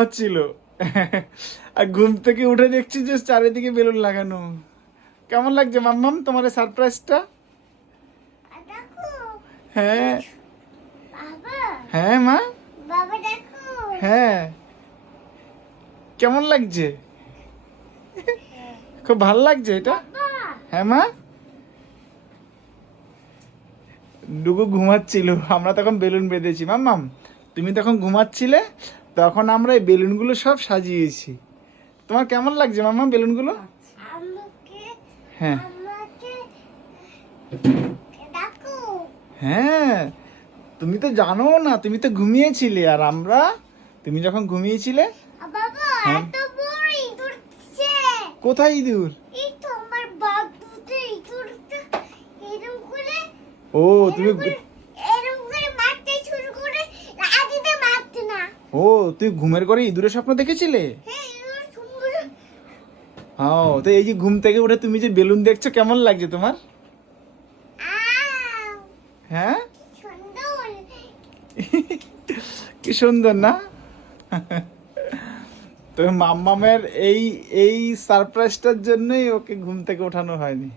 হচ্ছিল আর ঘুম থেকে উঠে দেখছি যে চারিদিকে বেলুন লাগানো। কেমন লাগছে মাম্মাম তোমার এই সারপ্রাইজটা? হ্যাঁ হ্যাঁ মা, হ্যাঁ কেমন লাগছে? খুব ভালো লাগছে এটা? হ্যাঁ মা। ডুগু ঘুমাচ্ছিল, আমরা তখন বেলুন বেঁধেছি। মাম্মাম তুমি তখন ঘুমাচ্ছিলে, তখন আমরা এই বেলুনগুলো সব সাজিয়েছি। তোমার কেমন লাগছে মাম্মাম বেলুনগুলো? হ্যাঁ হ্যাঁ, তুমি তো জানো না, তুমি তো ঘুমিয়েছিলে। আর আমরা, তুমি যখন ঘুমিয়েছিলে, হ্যাঁ। কোথায় ইঁদুর? ও তুমি, ও তুই ঘুমের ঘরে ইঁদুরের স্বপ্ন দেখেছিলে? হ্যাঁ, তো এই যে ঘুম থেকে উঠে তুমি যে বেলুন দেখছো, কেমন লাগছে তোমার? হ্যাঁ কি সুন্দর না? তো মাম্মামের এই এই সারপ্রাইজটার জন্যই ওকে ঘুম থেকে ওঠানো হয়নি।